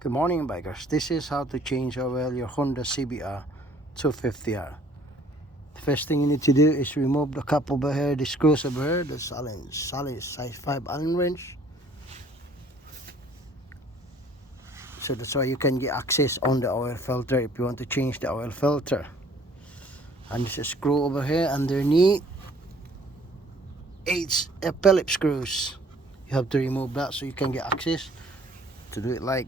Good morning, bikers. This is how to change oil your Honda CBR 250R. The first thing you need to do is remove the cap over here, the screws over here, the solid size 5 Allen wrench. So that's why you can get access on the oil filter if you want to change the oil filter. And there's a screw over here underneath. It's a Phillips screws. You have to remove that so you can get access to do it like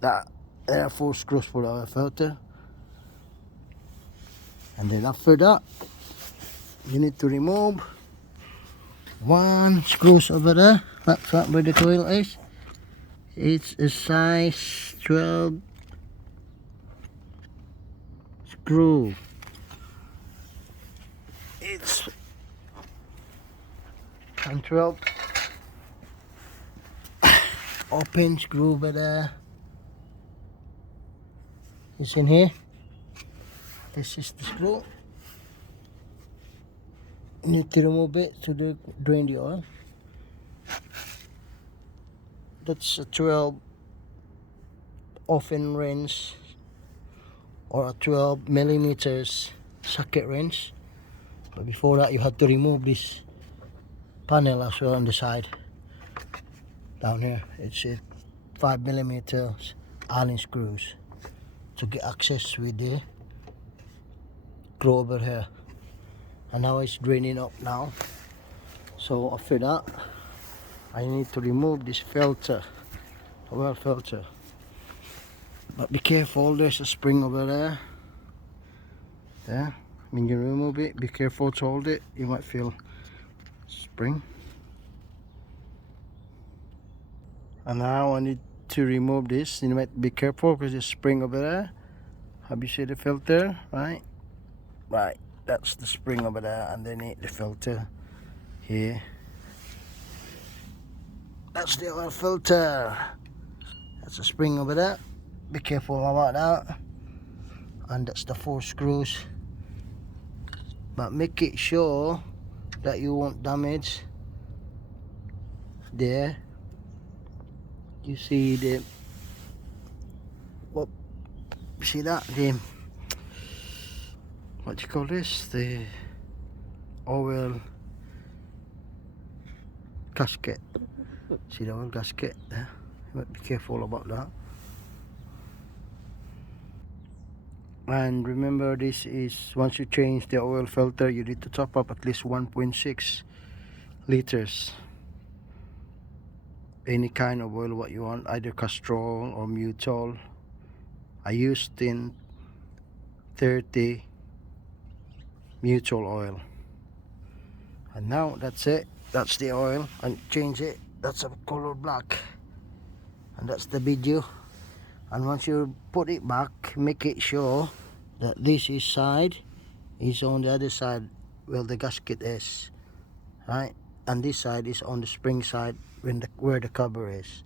that. There are 4 screws for the oil filter. And then after that, you need to remove 1 screws over there. That's where the coil is. It's a size 12 screw. It's 12 open screw over there. It's in here. This is the screw. You need to remove it to drain the oil. That's a 12 open wrench or a 12 millimeters socket wrench. But before that, you have to remove this panel as well on the side. Down here, it's a 5 millimeters Allen screws to get access with the screw over here. And now it's draining up now. So after that, I need to remove this filter, oil filter. But be careful, there's a spring over there. There, when you remove it, be careful to hold it. You might feel spring. And now I need to remove this. You might be careful because there's a spring over there. Have you seen the filter? Right, that's the spring over there underneath the filter here. That's the oil filter. That's a spring over there. Be careful about that. And that's the 4 screws. But make it sure that you won't damage there. You see the see that the what do you call this? The oil gasket. See the oil gasket there? You might be careful about that. And remember, this is once you change the oil filter, you need to top up at least 1.6 liters. Any kind of oil what you want, either castrol or mutol. I used in 30 mutol oil. And now that's it. That's the oil, and change it. That's a color black, and that's the video. And once you put it back, make it sure that this side is on the other side where the gasket is, right? And this side is on the spring side where the cover is.